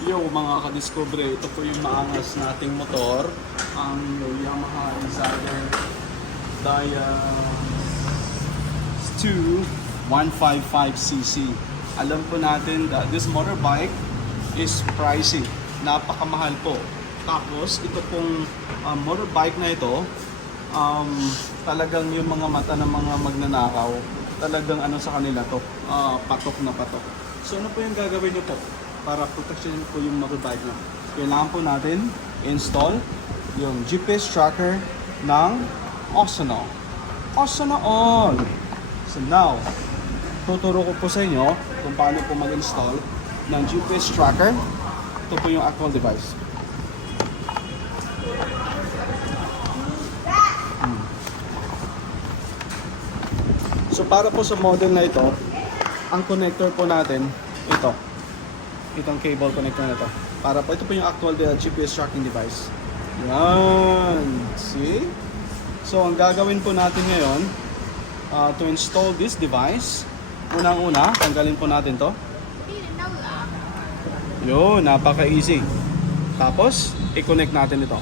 Yo mga kadiscovery, ito po yung maangas nating motor, ang Yamaha Insider Dia 2 155cc. Alam po natin that this motorbike is pricey, napakamahal po. Tapos ito pong motorbike na ito, talagang yung mga mata ng mga magnanakaw, talagang ano sa kanila to, patok na patok. So ano po yung gagawin nyo po para protection po yung motorbike na? Kailangan po natin install yung GPS tracker ng Osano. Osano on! So now, tuturo ko po sa inyo kung paano po mag-install ng GPS tracker. Ito po yung actual device. So para po sa model na ito, ang connector po natin, itong cable connector na ito. Para po, ito po yung actual GPS tracking device. Yan! See? So ang gagawin po natin ngayon, to install this device, unang-una, tanggalin po natin to. Yun, napaka-easy. Tapos, i-connect natin ito.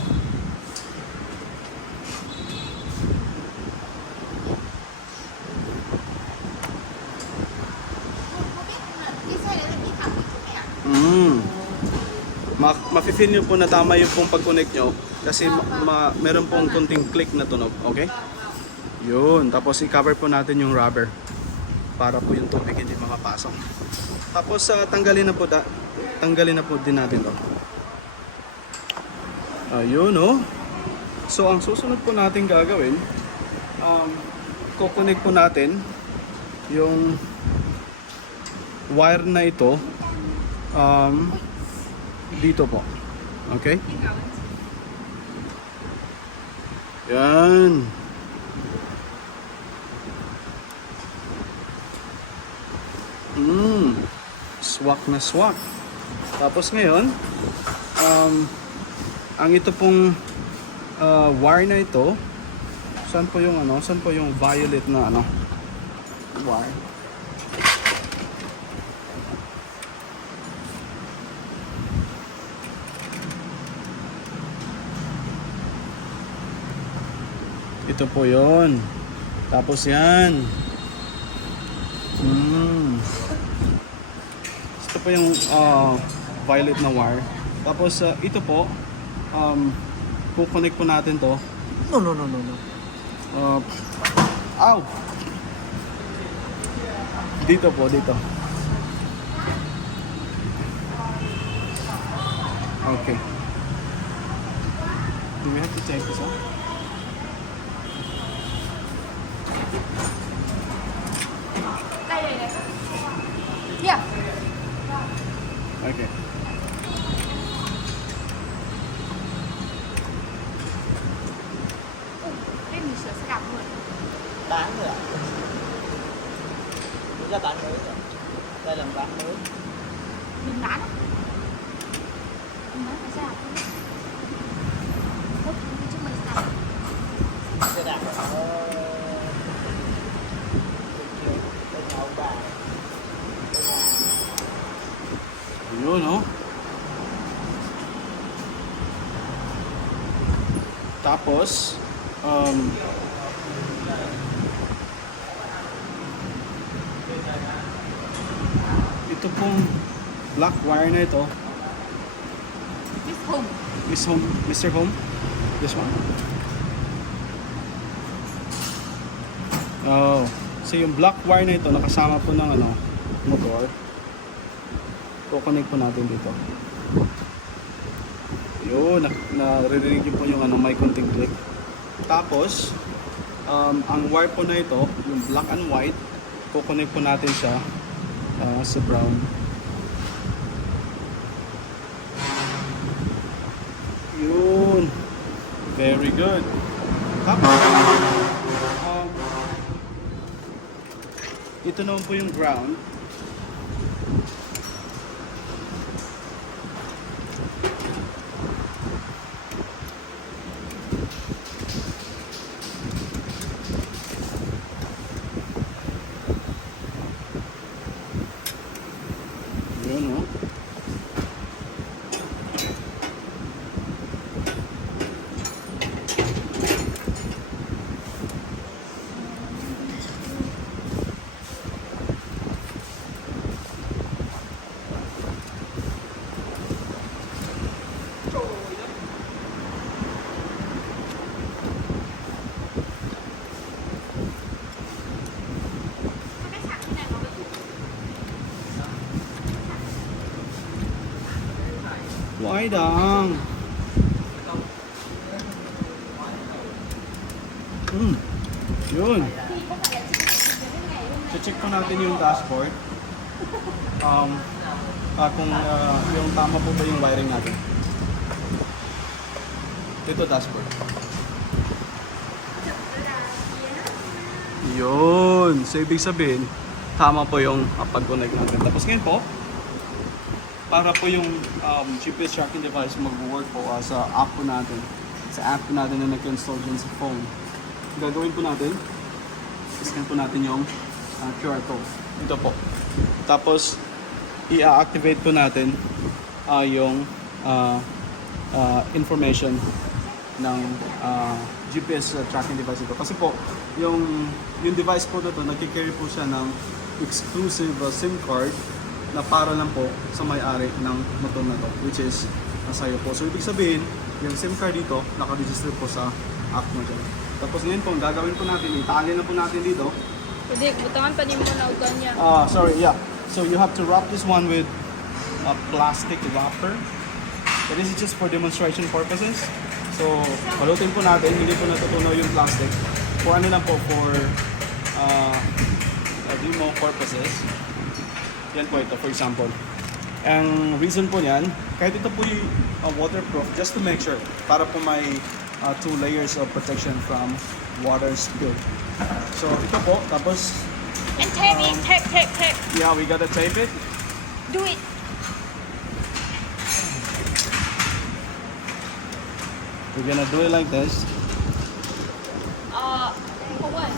Ma-feel nyo po na tama yung pong pag-connect nyo kasi meron pong kunting click na tunog, okay? Yun, tapos i-cover po natin yung rubber para po yung tubig hindi makapasok. Tapos tanggalin na po din natin to. Ayun, oh. So ang susunod po natin gagawin, kukonek po natin yung wire na ito dito po. Okay? Yan. Swak na swak. Tapos ngayon, ang ito pong wire na ito, saan po yung violet na wire? Ito po yon. Tapos yan. Ito po yung violet na wire. Tapos ito po, kukonek po natin to. No. Ow! Dito po, dito. Okay. Do we have to take this off? Yeah. Okay. Cái mình sửa sẽ đạp luôn. Bán rồi ạ. Đây là bán mới rồi. Đây là bán mới. Mình bán á. Mình bán phải xe đạp thôi. Không, chứ mình sẽ đạp. Xe đạp bên nhà ông bà. Yun, no? Tapos, ito pong black wire na ito, This home. Mr. Home, this one. Oh, so yung black wire na ito nakasama po ng motor. Kukonek po natin dito. Yun, naririnig nyo po yung may konting click. Tapos, ang wire po na ito, yung black and white, kukonek po natin siya sa brown. Yun. Very good. Tapos, ito naman po yung ground. Yun, oh. Why dang? Yun. Check po natin yung dashboard. Kung yung tama po ba yung wiring natin. Ito dashboard. Yun. So, ibig sabihin, tama po yung pag-connect natin. Tapos ngayon po, para po yung GPS tracking device mag-work po sa app po natin. Sa app po natin na nag-install dyan sa phone. Gagawin po natin, scan po natin yung QR code. Ito po. Tapos, i-activate po natin yung information ng GPS tracking device ito. Kasi po, yung device po na ito, nagkikarry po siya ng exclusive SIM card na para lang po sa may-ari ng motor na to, which is sa'yo po. So, ibig sabihin, yung SIM card dito, nakaregister po sa app mo dyan. Tapos ngayon po, ang gagawin po natin, itali na po natin dito. Pwede, butangan pa niyo muna ugan niya. Sorry, yeah. So you have to wrap this one with a plastic wrapper. So this is just for demonstration purposes. So, balutin po natin, hindi po natutunaw yung plastic. For ano lang po, for demo purposes. Yan po ito, for example. Ang reason po niyan, kahit ito po yung waterproof, just to make sure, para po may 2 layers of protection from water spill. So, ito po, tapos, And tape it, tape. yeah, we gotta tape it. Do it. We're gonna do it like this. Không ơi.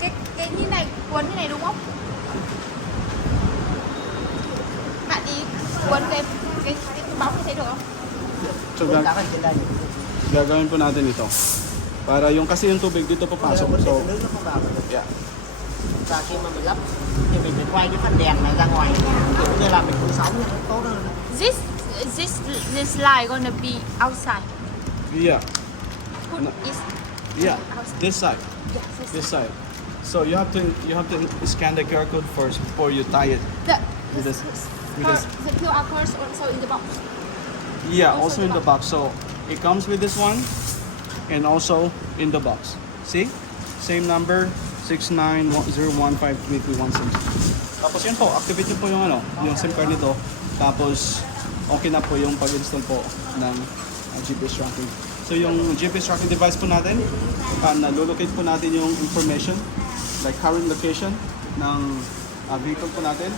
Cái như này, quấn như này đúng không? Bạn đi quấn cái bóng như thế được không? So, Punta ka sila yun. gagawin po natin ito. Para yung, kasi yung tubig dito papasok. So, Nước nó không vào được. yeah. Và khi mà mình lắp thì mình phải quay cái phần đèn này ra ngoài, kiểu như là mình cũng sóng cho nó tốt hơn. This light gonna be outside. Yeah. Put No. is Yeah. outside. This side. Yes, This side. So you have to scan the QR code first before you tie it. The, With this- with this. the QR code is also in the box. Yeah, Also also in the the box. So it comes with this one and also in the box. See? Same number, 69015331. Tapos yun po, activate nyo po yung SIM card nito. Tapos okay na po yung pag-install po ng GPS tracking. So yung GPS tracking device po natin, nalolocate po natin yung information, like current location ng vehicle po natin.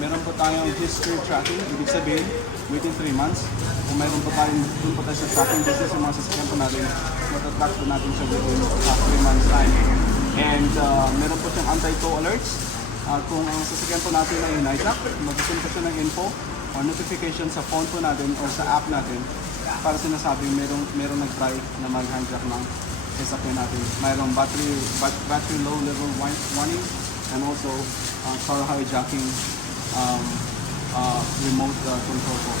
Meron po tayong history tracking, ibig sabihin, within 3 months. Kung meron po tayong, dun po tayo sa tracking business yung mga sasakyan po natin, matatrack po natin siya within 3 months time. And meron po siyang anti-tow alerts. Kung ang sasakyan po natin ay night-lock, mag-send po siya ng info or notification sa phone po natin or sa app natin para sinasabing merong nag-try na mag-hijack ng sasakyan natin. Mayroong battery low level warning and also car hijacking remote control po.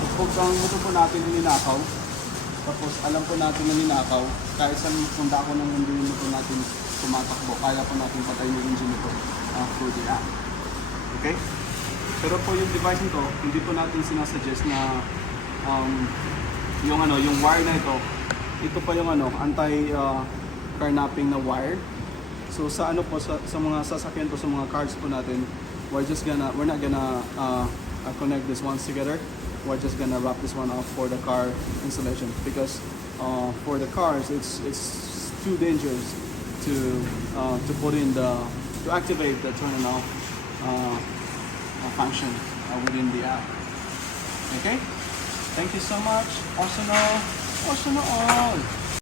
So pag ang motor po natin ninakaw, tapos alam po natin na ninakaw, kahit saan sunda ko ng mundo yung motor natin tumatakbo, kaya po natin patayin yung engine nito through the app. Okay? Pero po yung device nito, hindi po natin sinasuggest na yung wire na ito pa yung anti-carnapping na wire. So sa sa mga sasakyan po, sa mga cars po natin, we're not gonna connect these ones together. We're just gonna wrap this one off for the car installation because for the cars it's too dangerous to put in to activate the turn and off function within the app. Okay? Thank you so much. Arsenal all.